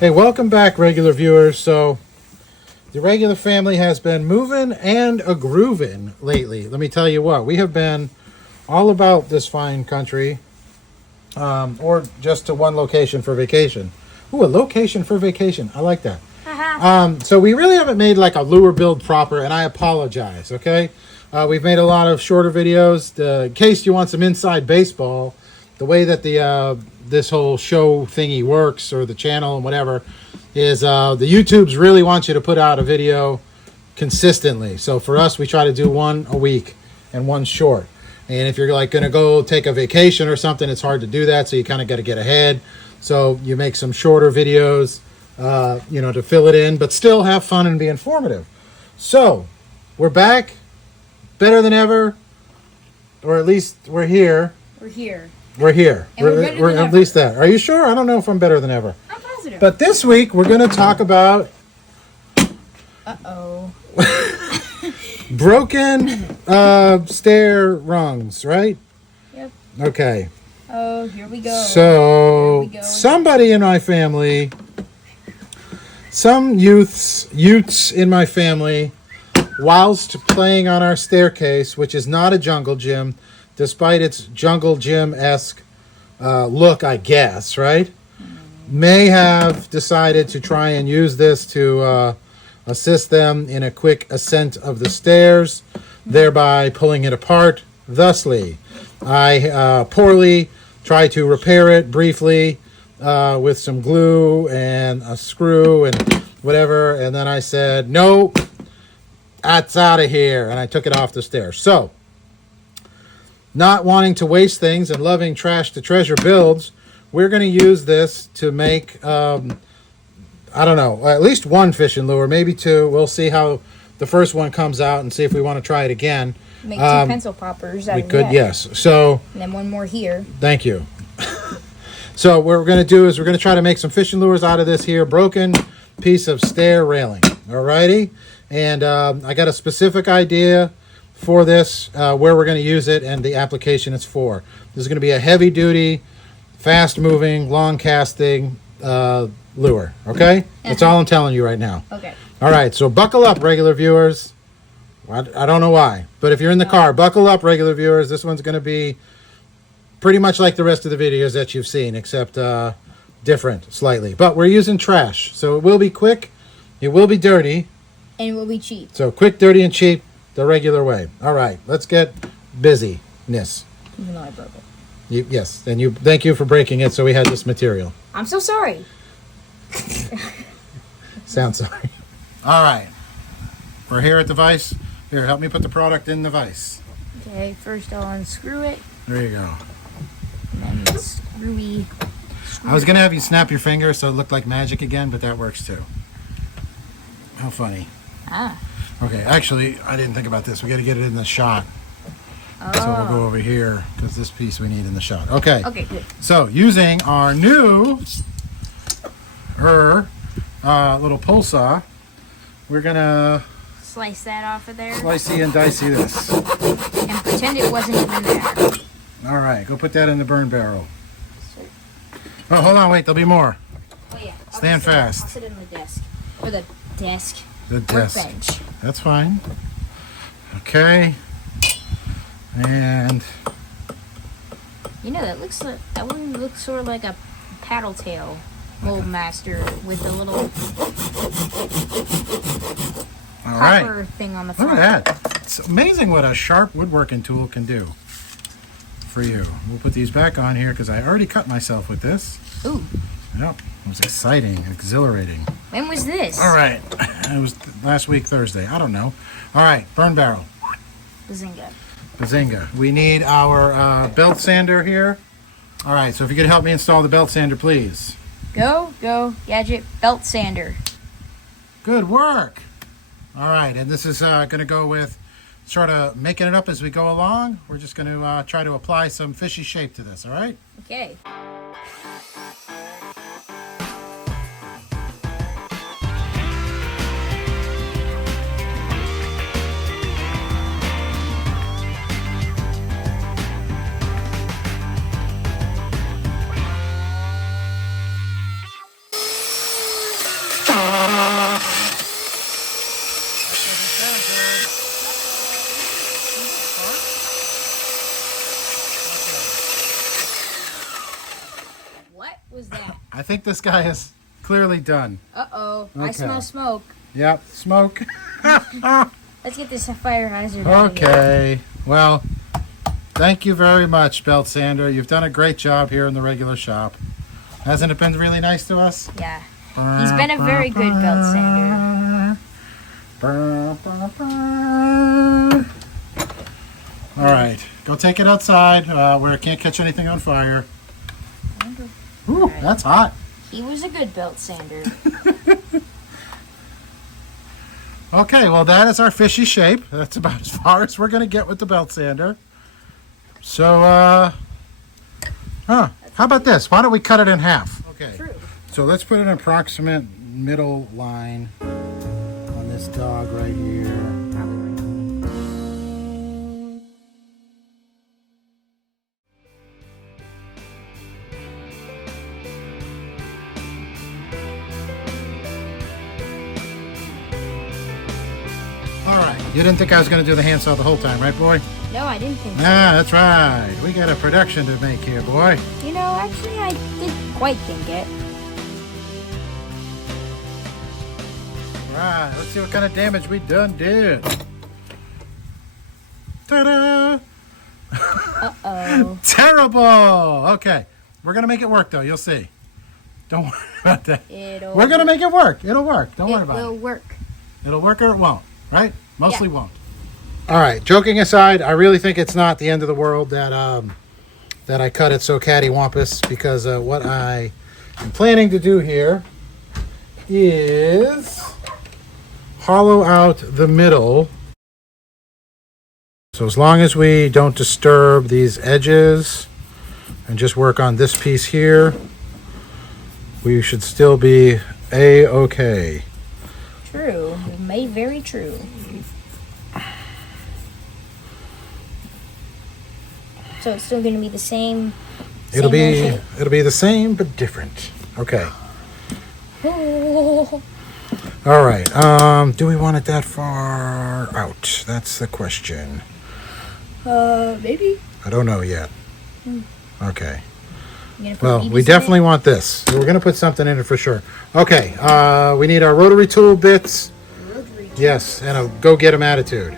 Hey, welcome back, regular viewers. So, the regular family has been moving and a grooving lately. Let me tell you what, we have been all about this fine country, or just to one location for vacation. Ooh, a location for vacation. I like that. So we really haven't made like a lure build proper, and I apologize, okay? We've made a lot of shorter videos. In case you want some inside baseball, the way that the this whole show thingy works, or the channel and whatever, is the YouTubes really want you to put out a video consistently. So for us, we try to do one a week and one short. And if you're like going to go take a vacation or something, it's hard to do that. So you kind of got to get ahead. So you make some shorter videos, to fill it in, but still have fun and be informative. So we're back, better than ever, or at least we're here. We're here. We're here. And we're better than at ever. least that. Are you sure? I don't know if I'm better than ever. I'm positive. But this week we're going to talk about Uh-oh. broken stair rungs, right? Yep. Okay. Oh, here we go. So Here we go. somebody in my family, some youths in my family, whilst playing on our staircase, which is not a jungle gym, despite its jungle gym-esque look, I guess, right? May have decided to try and use this to assist them in a quick ascent of the stairs, thereby pulling it apart. Thusly, I poorly tried to repair it briefly with some glue and a screw and whatever, and then I said, no, that's out of here, and I took it off the stairs. So, not wanting to waste things and loving trash to treasure builds, we're going to use this to make, I don't know, at least one fishing lure, maybe two. We'll see how the first one comes out and see if we want to try it again. Make 2 pencil poppers out We of could, that. yes. So, And then one more here. thank you. So, what we're going to do is we're going to try to make some fishing lures out of this here broken piece of stair railing. Alrighty? And I got a specific idea for this, where we're going to use it and the application it's for. This is going to be a heavy duty, fast moving, long casting lure. Okay? That's all I'm telling you right now. Okay. All right, so buckle up, regular viewers. I don't know why, but if you're in the car, buckle up, regular viewers. This one's going to be pretty much like the rest of the videos that you've seen, except different slightly. But we're using trash, so it will be quick, it will be dirty. And it will be cheap. So quick, dirty, and cheap, the regular way. All right, let's get busyness. Even though I broke it. Yes, and thank you for breaking it so we had this material. I'm so sorry. Sound sorry. All right, we're here at the vise. Here, help me put the product in the vise. Okay, first I'll unscrew it. There you go. And then the screwy. I was going to have you snap your finger so it looked like magic again, but that works too. How funny. Ah. Okay, actually, I didn't think about this. We got to get it in the shot. So we'll go over here because this piece we need in the shot. Okay. Okay, good. So using our new little pull saw, we're going to Slice that off of there. slicey and dicey this. And pretend it wasn't even there. All right, go put that in the burn barrel. Oh, hold on, wait, there'll be more. Oh, yeah. Stand fast. I'll sit in the desk. Or the desk. The desk. Workbench. That's fine. Okay. And You know, that one looks sort of like a paddle tail mold master with a little all popper right. thing on the Look front. at that. It's amazing what a sharp woodworking tool can do for you. We'll put these back on here because I already cut myself with this. Ooh. Yep. It was exciting, exhilarating. When was this? All right. It was last week, Thursday. I don't know. All right. Burn barrel. Bazinga. Bazinga. We need our belt sander here. All right. So if you could help me install the belt sander, please. Go, gadget, belt sander. Good work. All right. And this is going to go with sort of making it up as we go along. We're just going to try to apply some fishy shape to this. All right. Okay. think this guy is clearly done. Uh-oh. I Okay. smell smoke. Yep, smoke. Let's get this fire hazard out of here. Okay, well, thank you very much, belt sander. You've done a great job here in the regular shop. Hasn't it been really nice to us? Yeah. He's been a very good belt sander. All right, go take it outside where it can't catch anything on fire. Ooh, that's hot. He was a good belt sander. Okay, well, that is our fishy shape. That's about as far as we're going to get with the belt sander. So, how about this? Why don't we cut it in half? Okay. True. So let's put an approximate middle line on this dog right here. All right. You didn't think I was going to do the handsaw the whole time, right, boy? No, I didn't think so. Ah, that's right. We got a production to make here, boy. You know, actually, I didn't quite think it. Right, let's see what kind of damage we done did. Ta-da! Uh-oh. Terrible! Okay, we're gonna make it work though, you'll see. Don't worry about that. We're gonna make it work. It'll work. Don't worry about it. It will work. It'll work or it won't, right? Mostly Yeah. won't. All right, joking aside, I really think it's not the end of the world that that I cut it so cattywampus, because what I am planning to do here is hollow out the middle. So as long as we don't disturb these edges and just work on this piece here, we should still be A-okay. True. Very true. So it's still going to be the same. It'll be shape? the same but different. Okay. Oh. All right. Do we want it that far out? That's the question. Maybe. I don't know yet. Okay. You gonna put Well, BBs we in definitely it? want this. So we're gonna put something in it for sure. Okay. We need our rotary tool bits. Rotary. Yes, and a go get 'em attitude.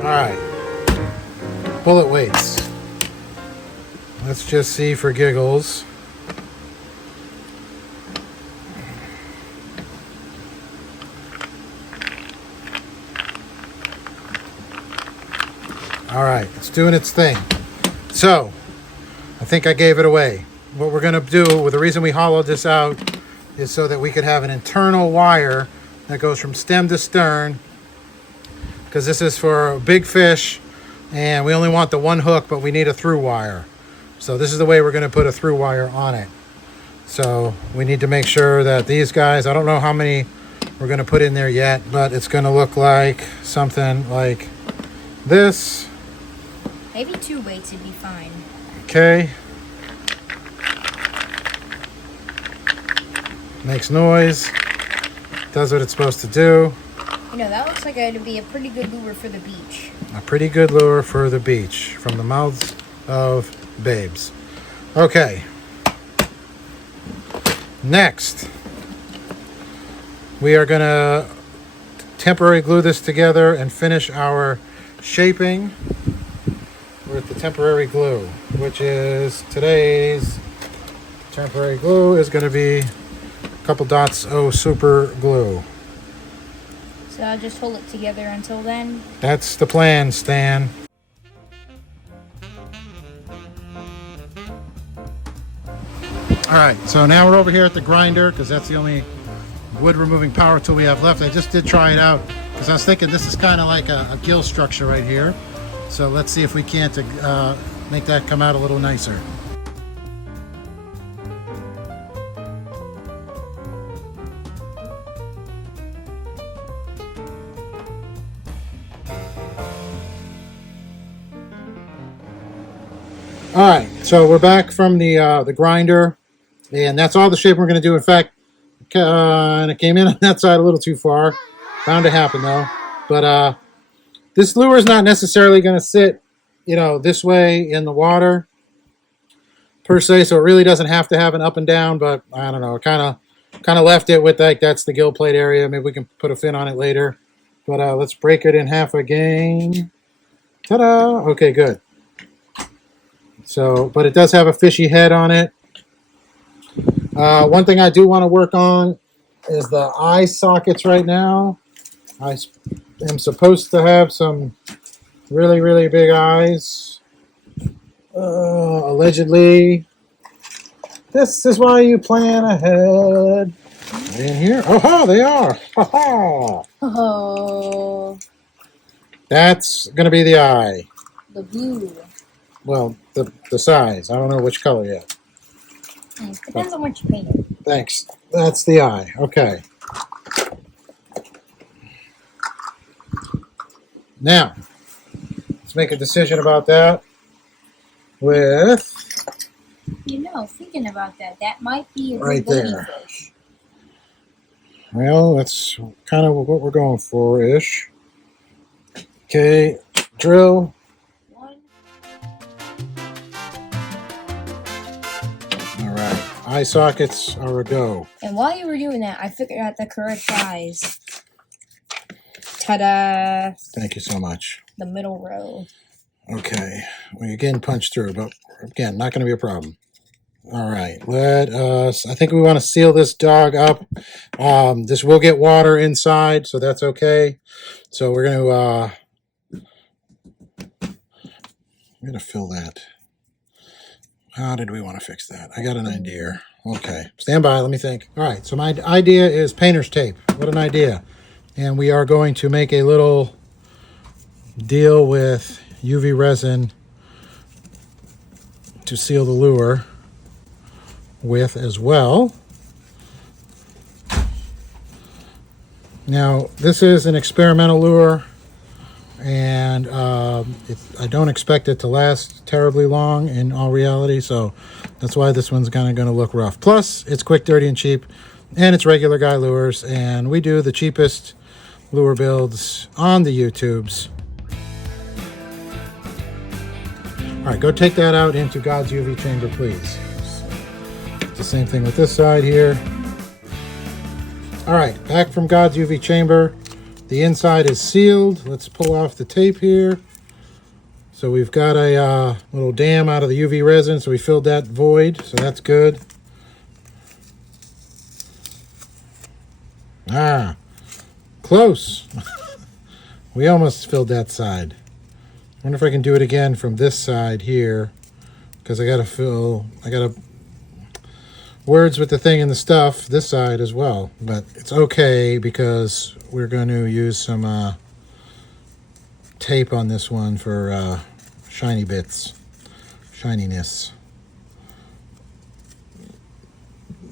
All right. Bullet weights. Let's just see for giggles. All right, it's doing its thing. So, I think I gave it away. What we're gonna do, well, the reason we hollowed this out is so that we could have an internal wire that goes from stem to stern, because this is for big fish and we only want the one hook, but we need a through wire. So this is the way we're gonna put a through wire on it. So we need to make sure that these guys, I don't know how many we're gonna put in there yet, but it's gonna look like something like this. Maybe 2 weights would be fine. Okay. Makes noise. Does what it's supposed to do. You know, that looks like it'd be a pretty good lure for the beach. A pretty good lure for the beach from the mouths of babes. Okay. Next, we are going to temporary glue this together and finish our shaping with the temporary glue, which is today's temporary glue is going to be a couple dots of super glue. So I'll just hold it together until then. That's the plan, Stan. All right, so now we're over here at the grinder because that's the only wood removing power tool we have left. I just did try it out because I was thinking this is kind of like a gill structure right here. So let's see if we can't make that come out a little nicer. All right, so we're back from the grinder, and that's all the shape we're going to do. In fact, and it came in on that side a little too far. Bound to happen though. But this lure is not necessarily going to sit, this way in the water per se. So it really doesn't have to have an up and down. But I don't know. Kind of left it with like that's the gill plate area. Maybe we can put a fin on it later. But let's break it in half again. Ta-da! Okay, good. So, but it does have a fishy head on it. One thing I do want to work on is the eye sockets right now. I am supposed to have some really, really big eyes. Allegedly. This is why you plan ahead. In here? Oh, they are. Oh. That's going to be the eye. The blue. Well, the size. I don't know which color yet. Depends on what you paint it. Thanks. That's the eye. Okay. Now, let's make a decision about that with... Thinking about that, that might be a right good there. fish. Well, that's kind of what we're going for-ish. Okay, drill. All right, eye sockets are a go. And while you were doing that, I figured out the correct size. Ta-da! Thank you so much. The middle row. Okay, we again punch through, but again, not going to be a problem. All right, let us, I think we want to seal this dog up. This will get water inside, so that's okay. So we're going to fill that. How did we want to fix that? I got an idea. Okay, stand by, let me think. All right, so my idea is painter's tape. What an idea. And we are going to make a little deal with UV resin to seal the lure with as well. Now, this is an experimental lure, and I don't expect it to last terribly long in all reality, so that's why this one's kind of going to look rough. Plus, it's quick, dirty, and cheap, and it's regular guy lures, and we do the cheapest lure builds on the YouTubes. All right, go take that out into God's UV chamber, please. The same thing with this side here. All right, back from God's UV chamber. The inside is sealed. Let's pull off the tape here. So we've got a little dam out of the UV resin, so we filled that void, so that's good. Close. We almost filled that side. I wonder if I can do it again from this side here, because I gotta words with the thing and the stuff this side as well, but it's okay because we're going to use some tape on this one for shiny bits, shininess.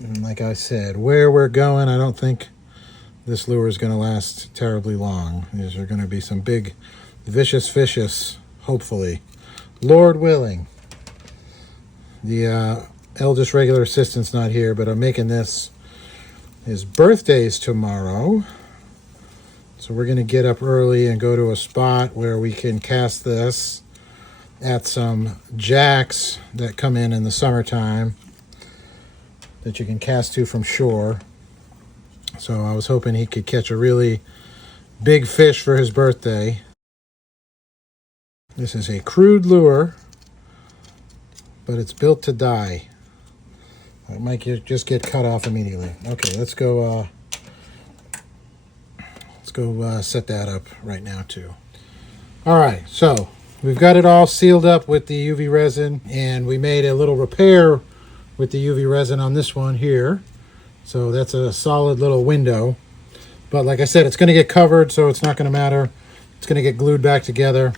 And like I said, where we're going, I don't think this lure is going to last terribly long. These are going to be some big vicious fishes, hopefully, Lord willing. The eldest regular assistant's not here, but I'm making this. His birthday's tomorrow, so we're going to get up early and go to a spot where we can cast this at some jacks that come in the summertime that you can cast to from shore. So I was hoping he could catch a really big fish for his birthday. This is a crude lure, but it's built to die. It might just get cut off immediately. Okay, let's go set that up right now too. All right, so we've got it all sealed up with the UV resin, and we made a little repair with the UV resin on this one here. So that's a solid little window. But like I said, it's going to get covered, so it's not going to matter. It's going to get glued back together.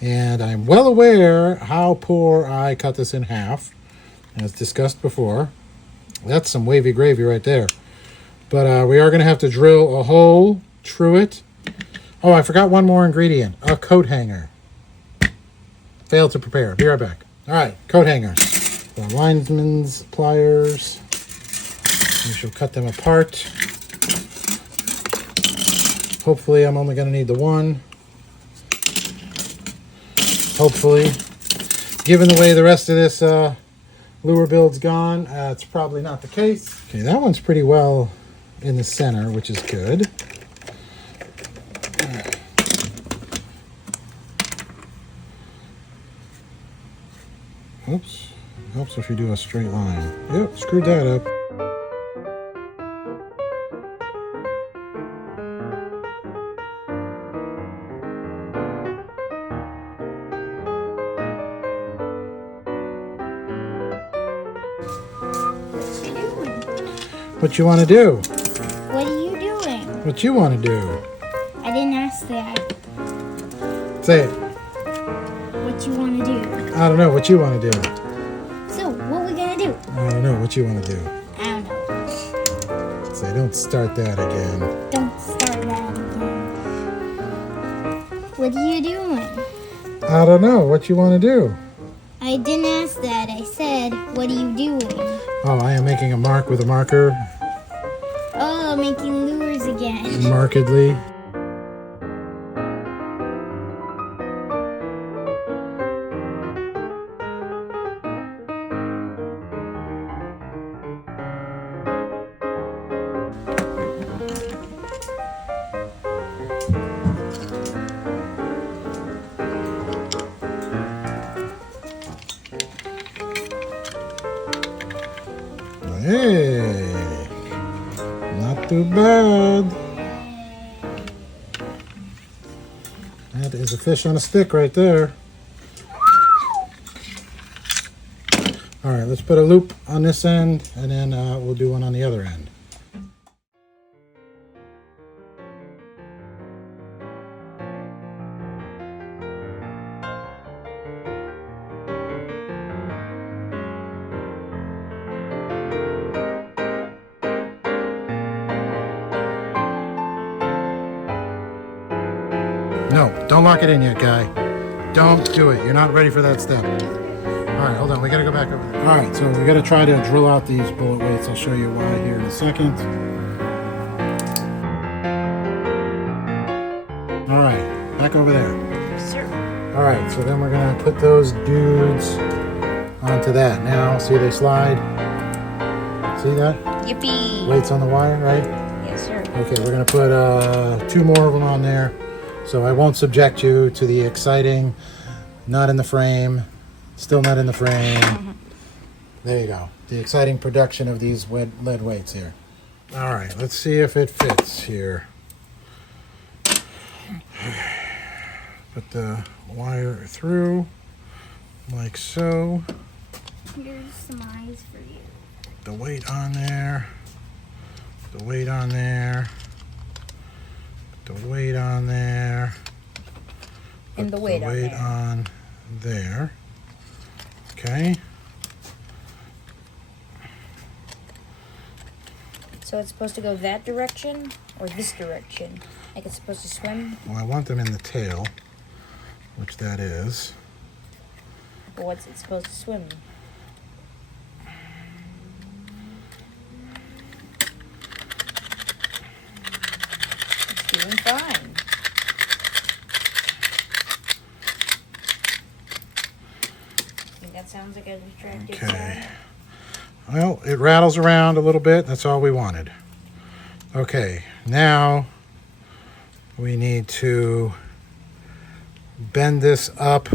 And I'm well aware how poor I cut this in half, as discussed before. That's some wavy gravy right there. But we are going to have to drill a hole through it. Oh, I forgot one more ingredient. A coat hanger. Failed to prepare. Be right back. All right, coat hangers. The lineman's pliers. We shall cut them apart. Hopefully, I'm only going to need the one. Hopefully. Given the way the rest of this lure build's gone, it's probably not the case. Okay, that one's pretty well in the center, which is good. Oops. Helps if you do a straight line. Yep, screwed that up. What you want to do? What are you doing? What you want to do? I didn't ask that. Say it. What you want to do? I don't know what you want to do. So, what we gonna do? I don't know what you want to do. I don't know. Say, don't start that again. Don't start that again. What are you doing? I don't know what you want to do. I didn't ask that. I said, what are you doing? Oh, I am making a mark with a marker. Oh, making lures again. Markedly. Hey, not too bad. That is a fish on a stick right there. All right, let's put a loop on this end, and then we'll do one on the other end. No, don't lock it in yet, guy. Don't do it. You're not ready for that step. All right, hold on. We got to go back over there. All right, so we got to try to drill out these bullet weights. I'll show you why here in a second. All right, back over there. Sir. All right, so then we're going to put those dudes onto that. Now, see they slide? See that? Yippee. Weights on the wire, right? Yes, sir. Okay, we're going to put 2 more of them on there. So I won't subject you to the exciting, not in the frame, still not in the frame. There you go. The exciting production of these lead weights here. All right, let's see if it fits here. Put the wire through like so. Here's some eyes for you. The weight on there. The weight on there. The weight on there. And the weight on there. Okay. So it's supposed to go that direction or this direction? Like it's supposed to swim? Well, I want them in the tail, which that is. Or what's it supposed to swim? It's doing fine. I think that sounds like an attractive Okay. sound. Well, it rattles around a little bit. That's all we wanted. Okay, now we need to bend this up,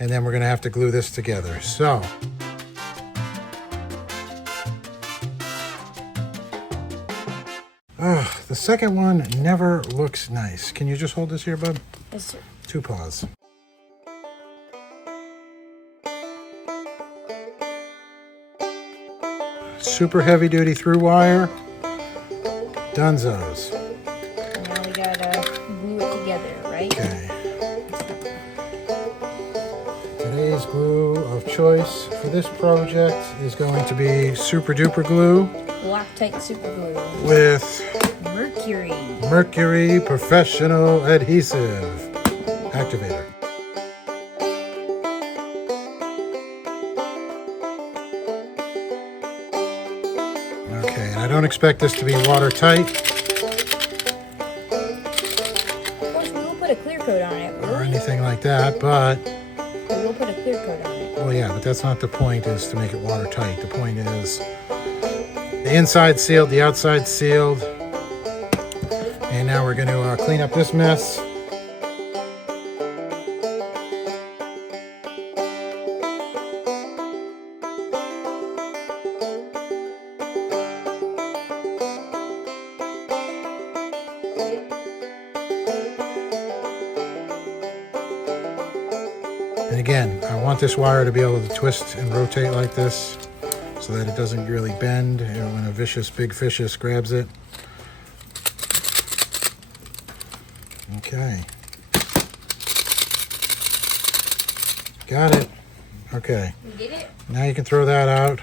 and then we're going to have to glue this together. So, the second one never looks nice. Can you just hold this here, bud? Yes, sir. 2 paws. super heavy duty through wire. Dunzos. Now we gotta glue it together, right? Okay. Today's glue of choice for this project is going to be super duper glue Loctite super glue. with Mercury. Mercury Professional Adhesive Activator. Okay, and I don't expect this to be watertight Of course, we will put a clear coat on it. or anything like that, but We will put a clear coat on it. well, yeah, but that's not the point, is to make it watertight. The point is the inside sealed, the outside sealed. And now we're going to clean up this mess. And again, I want this wire to be able to twist and rotate like this so that it doesn't really bend, you know, when a vicious big fishes grabs it. Okay. Got it. Okay. We did it. Now you can throw that out.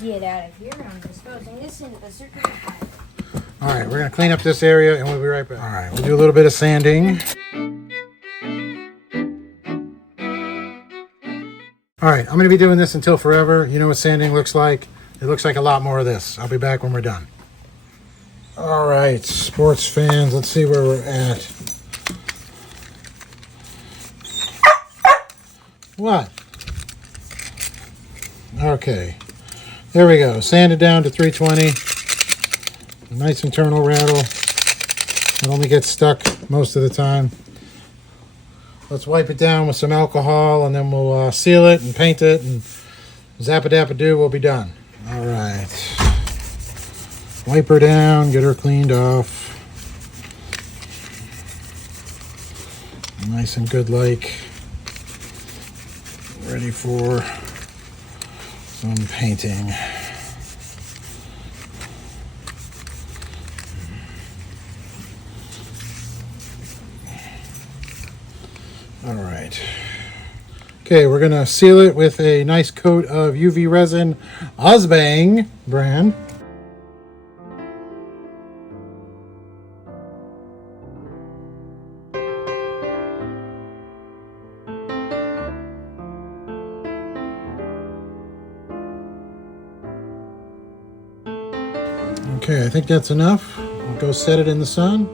Get out of here. I'm disposing this into the circular pipe. All right, we're going to clean up this area and we'll be right back. All right, we'll do a little bit of sanding. All right, I'm going to be doing this until forever. You know what sanding looks like? It looks like a lot more of this. I'll be back when we're done. All right, sports fans, let's see where we're at. What? Okay, there we go. Sanded down to 320. A nice internal rattle. It only gets stuck most of the time. Let's wipe it down with some alcohol and then we'll seal it and paint it and zap-a-dap-a-doo, we'll be done. All right. Wipe her down, get her cleaned off. Nice and good like. Ready for some painting. All right. Okay, we're gonna seal it with a nice coat of UV resin, Ozbang brand. Okay, I think that's enough. We'll go set it in the sun.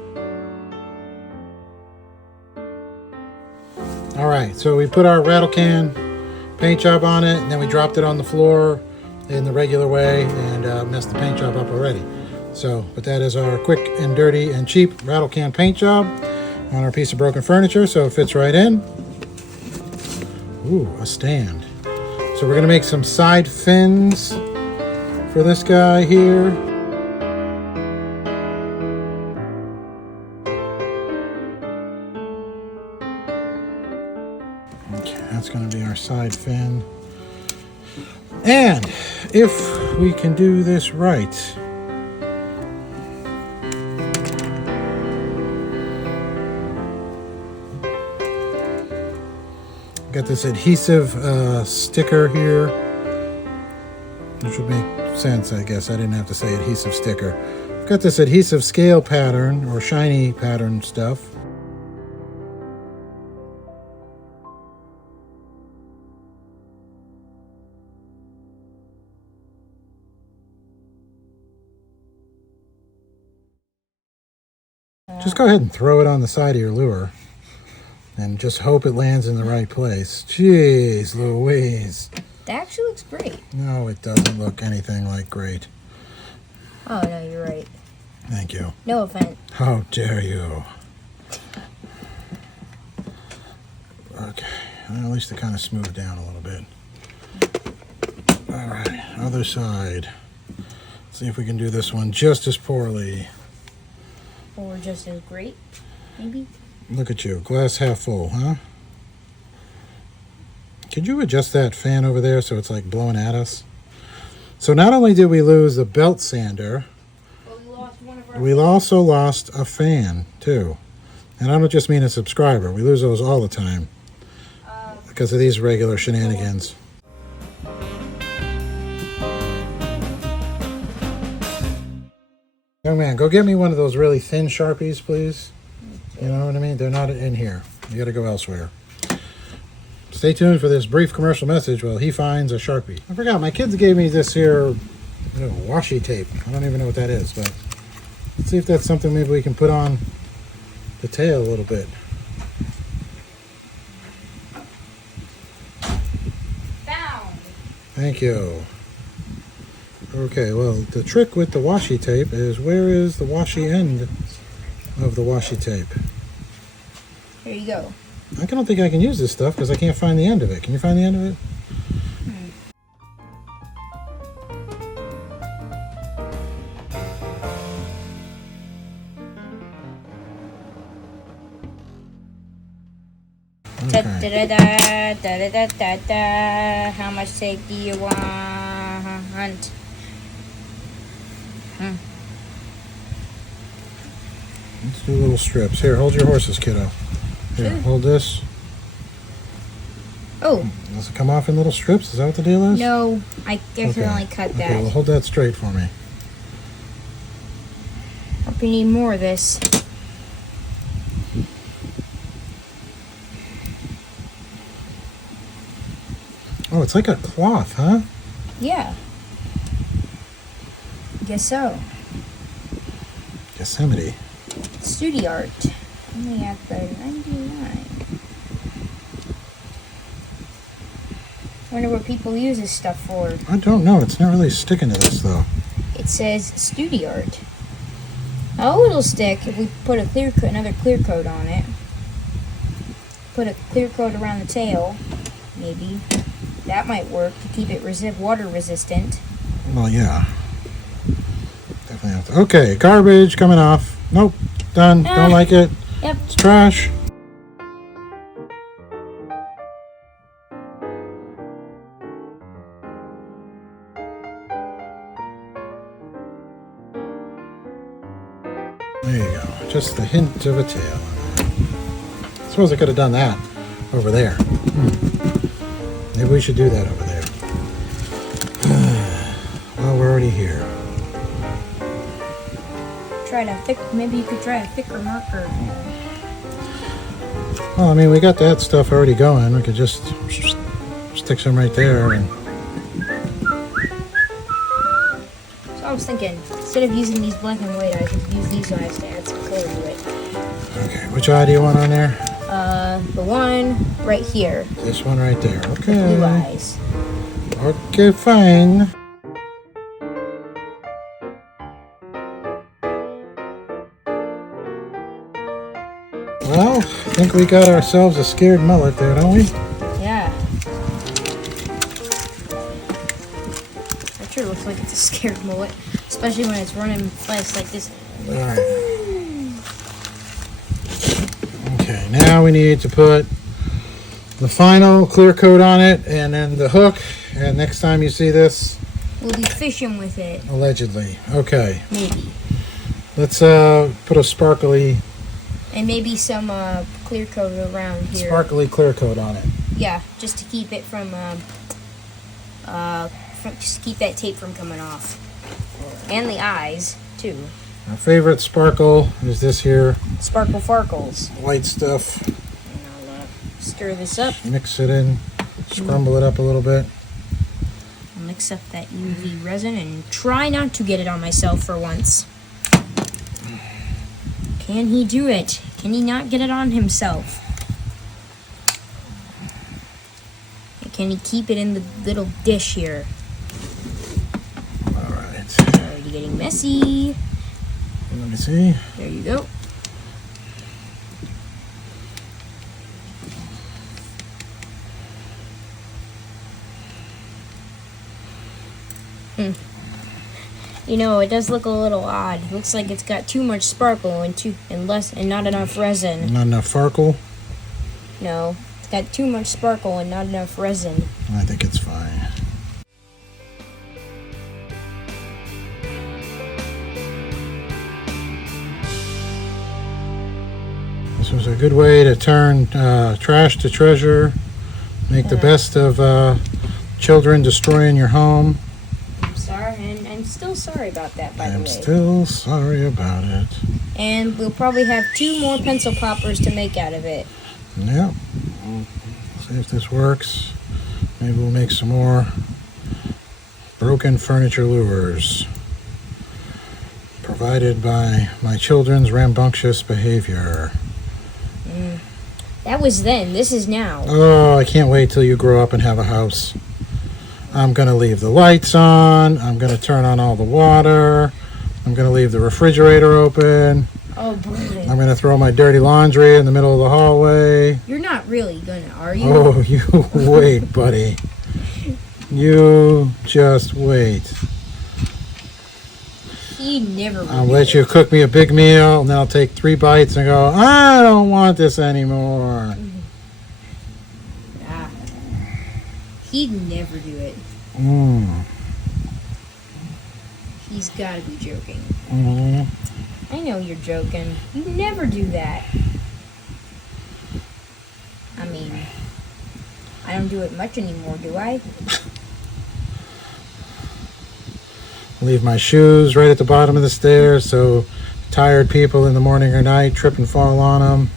All right, so we put our rattle can paint job on it, and then we dropped it on the floor in the regular way and messed the paint job up already. So, but that is our quick and dirty and cheap rattle can paint job on our piece of broken furniture, so it fits right in. Ooh, a stand. So we're gonna make some side fins for this guy here. Okay, that's going to be our side fin. And if we can do this right, got this adhesive sticker here, which would make sense, I guess. I didn't have to say adhesive sticker. I've got this adhesive scale pattern or shiny pattern stuff. Just go ahead and throw it on the side of your lure and just hope it lands in the right place. Jeez Louise. That actually looks great. No, it doesn't look anything like great. Oh, no, you're right. Thank you. No offense. How dare you? Okay, well, at least it kind of smoothed down a little bit. All right, other side. Let's see if we can do this one just as poorly. Or just as great, maybe? Look at you, glass half full, huh? Could you adjust that fan over there so it's like blowing at us? So not only did we lose the belt sander, Well, we lost one of our. we also lost a fan too. And I don't just mean a subscriber. We lose those all the time because of these regular shenanigans. Young man, go get me one of those really thin Sharpies, please. You know what I mean? They're not in here. You got to go elsewhere. Stay tuned for this brief commercial message while he finds a Sharpie. I forgot, my kids gave me this here washi tape. I don't even know what that is, but let's see if that's something maybe we can put on the tail a little bit. Found. Thank you. Okay, well, the trick with the washi tape is where is the washi end of the washi tape? Here you go. I don't think I can use this stuff because I can't find the end of it. Can you find the end of it? Da, Okay. da, da, da, da, da, da. How much tape do you want? Let's do little strips. Here, hold your horses, kiddo. Here, Sure. hold this. Oh, Does it come off in little strips? Is that what the deal is? no. I guess Okay. I only cut that. Okay, well, hold that straight for me. Hope you need more of this. Oh, it's like a cloth, huh? Yeah. Guess so. Yosemite. Studio art. Only at the 99. Wonder what people use this stuff for. I don't know. It's not really sticking to this, though. It says studio art. Oh, it'll stick if we put a another clear coat on it. Put a clear coat around the tail, maybe. That might work to keep it water resistant. Well, yeah. Definitely have to. Okay, garbage coming off. Nope. Done. Don't like it. Yep. It's trash. There you go. Just the hint of a tail. Suppose I could have done that over there. Maybe we should do that over there. Well, we're already here. Maybe you could try a thicker marker. Well, I mean, we got that stuff already going. We could just stick some right there. And So I was thinking, instead of using these black and white eyes, we could use these eyes to add some color to it. okay, which eye do you want on there? The one right here. This one right there. Blue Okay. eyes. Okay, fine. Well, I think we got ourselves a scared mullet there, don't we? Yeah. That sure looks like it's a scared mullet, especially when it's running fast like this. All right. Okay, now we need to put the final clear coat on it and then the hook. And next time you see this, We'll be fishing with it, allegedly. Okay, maybe. let's put a sparkly And maybe some clear coat around here. sparkly clear coat on it. Yeah, just to keep it from just keep that tape from coming off. And the eyes, too. Our favorite sparkle is this here Sparkle Farkles. white stuff. And I'll stir this up. Mix it in, scrumble it up a little bit. I'll mix up that UV resin and try not to get it on myself for once. Can he do it? Can he not get it on himself? And can he keep it in the little dish here? All right. It's already getting messy. Let me see. There you go. You know, it does look a little odd. It looks like it's got too much sparkle and not enough resin. Not enough farkle. No, it's got too much sparkle and not enough resin. I think it's fine. good way to turn trash to treasure. Make the best of children destroying your home. I'm sorry, and I'm still sorry about that, by the way. I'm still sorry about it. And we'll probably have 2 more pencil poppers to make out of it. Yep. See if this works. Maybe we'll make some more broken furniture lures. Provided by my children's rambunctious behavior. That was then. This is now. Oh, I can't wait till you grow up and have a house. I'm going to leave the lights on. I'm going to turn on all the water. I'm going to leave the refrigerator open. Oh, boy. I'm going to throw my dirty laundry in the middle of the hallway. You're not really gonna, are you? Oh, you wait, buddy. You just wait. He never will. I'll let you cook me a big meal, and then I'll take 3 bites and go, I don't want this anymore. Ah. He'd never do it. He's gotta be joking. I know you're joking. You never do that. I mean, I don't do it much anymore, do I? Leave my shoes right at the bottom of the stairs so tired people in the morning or night trip and fall on them.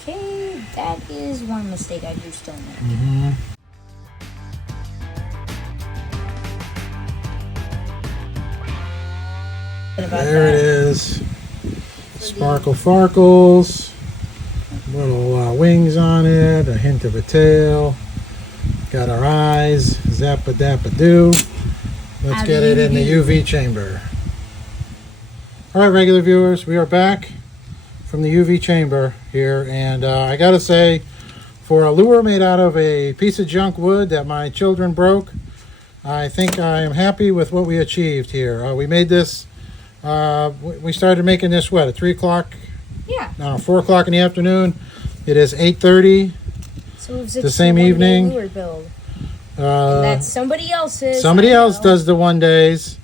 Okay, that is one mistake I do still make. There it is. Sparkle Farkles. Little wings on it, a hint of a tail. Got our eyes, zappa dappa doo. Let's get it in the UV chamber. All right, regular viewers, we are back from the UV chamber here, and I gotta say, for a lure made out of a piece of junk wood that my children broke, I think I am happy with what we achieved here. We made this, we started making this, what, at 3 o'clock? Yeah. No, 4 o'clock in the afternoon. It is 8:30. So it's the same evening. Lure build. And that's somebody else's. Somebody else does the 1 days.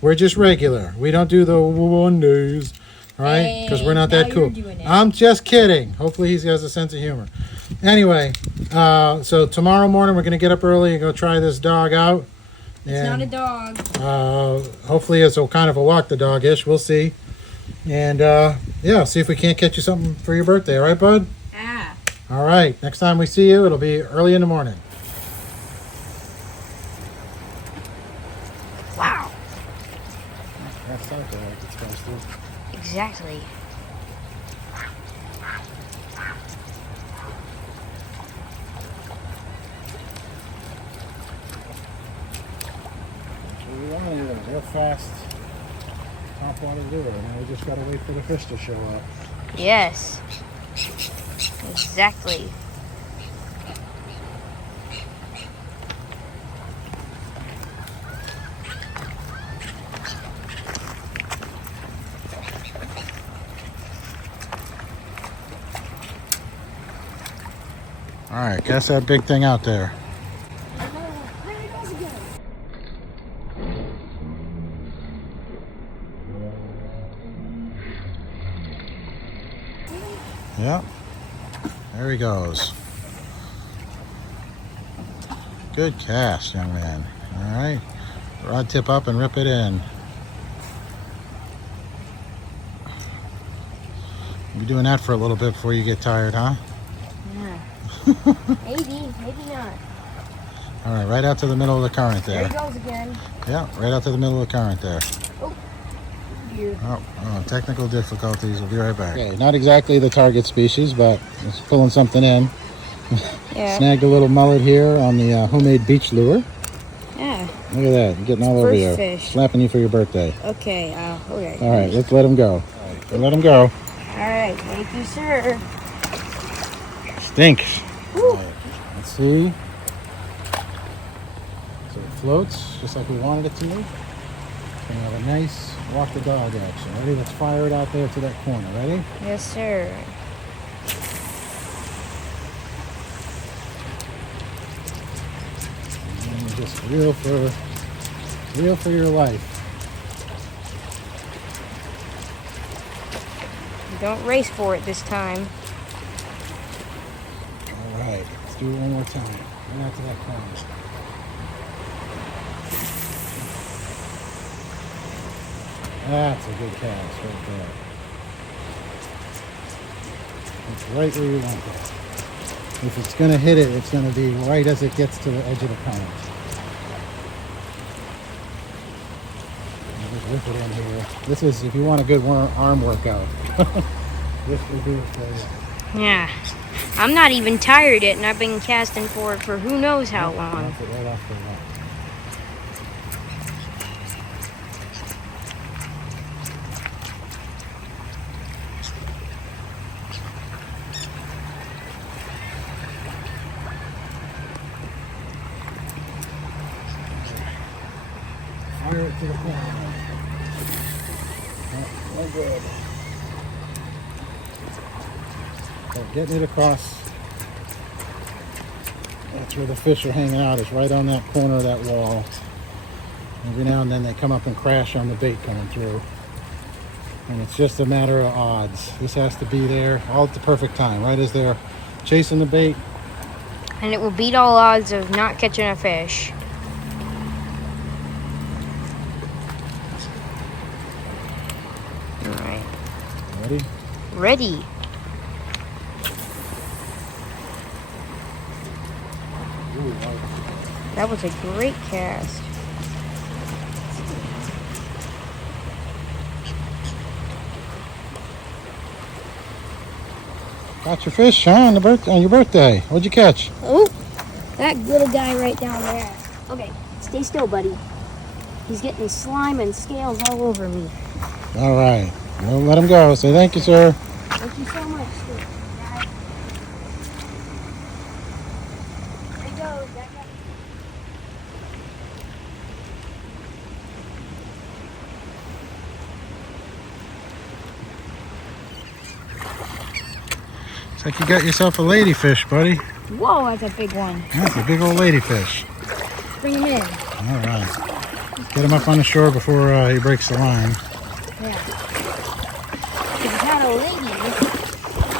We're just regular. We don't do the 1 days, all right? Because we're not that cool. I'm just kidding. Hopefully he has a sense of humor. Anyway, so tomorrow morning we're going to get up early and go try this dog out. It's not a dog. Hopefully it's a kind of a walk the dog-ish. We'll see. And yeah, see if we can't get you something for your birthday. All right, bud? Ah. All right. Next time we see you, it'll be early in the morning. Wow. That's out there like it's supposed to. Exactly. We wanted a real fast top water lure, and we just gotta wait for the fish to show up. Yes. Exactly. All right, guess that big thing out there. Yep, there he goes. Good cast, young man. All right, rod tip up and rip it in. You're doing that for a little bit before you get tired, huh? Yeah. maybe not. All right, right out to the middle of the current there. There he goes again. Yeah, right out to the middle of the current there. Oh, dear. Oh, technical difficulties. We'll be right back. Okay, not exactly the target species, but it's pulling something in. Yeah. Snagged a little mullet here on the homemade beach lure. Yeah. Look at that, getting all over you. Fish. Slapping you for your birthday. Okay, okay. All right, let's let him go. Let him go. All right, thank you, sir. Stinks. Woo. Right, let's see. So it floats just like we wanted it to. It's gonna have a nice walk the dog action. Ready? Let's fire it out there to that corner. Ready? Yes, sir. And just reel for your life. Don't race for it this time. All right, let's do it one more time. Right out to that corner. That's a good cast right there. It's right where you want it. If it's going to hit it, it's going to be right as it gets to the edge of the pond. Just whip it in here. This is if you want a good arm workout. This will do it for you. Yeah. I'm not even tired yet, and I've been casting for it for who knows how long. Bounce it right off the wall. Fire it to the corner. Oh, good. So getting it across. That's where the fish are hanging out. Is right on that corner of that wall. Every now and then they come up and crash on the bait coming through. And it's just a matter of odds. This has to be there all at the perfect time, right as they're chasing the bait. And it will beat all odds of not catching a fish. Alright. Ready? Ready. Ooh, That was a great cast. got your fish, huh? On your birthday. What'd you catch? Oh, that little guy right down there. Okay, stay still, buddy. He's getting slime and scales all over me. All right. Well, let him go. Say thank you, sir. Thank you so much, sir. There he goes. That guy. Looks like you got yourself a ladyfish, buddy. Whoa, that's a big one. That's a big old ladyfish. Bring him in. All right. Get him up on the shore before he breaks the line. Yeah. If it's not a lady,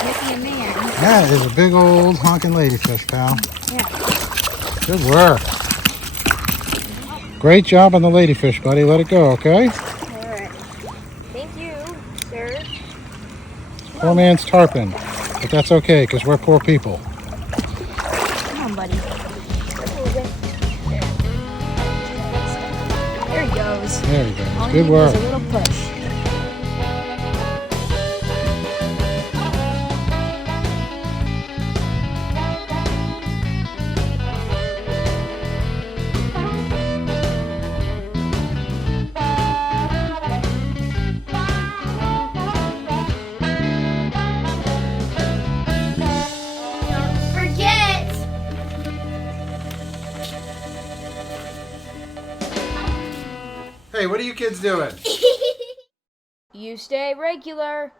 maybe a man. That is a big old honking ladyfish, pal. Yeah. Good work. Great job on the ladyfish, buddy. Let it go, okay? All right. Thank you, sir. Poor man's tarpon. But that's okay, because we're poor people. Come on, buddy. There he goes. There you go. All you Good need work. is a little push. Hey, what are you kids doing? You stay regular.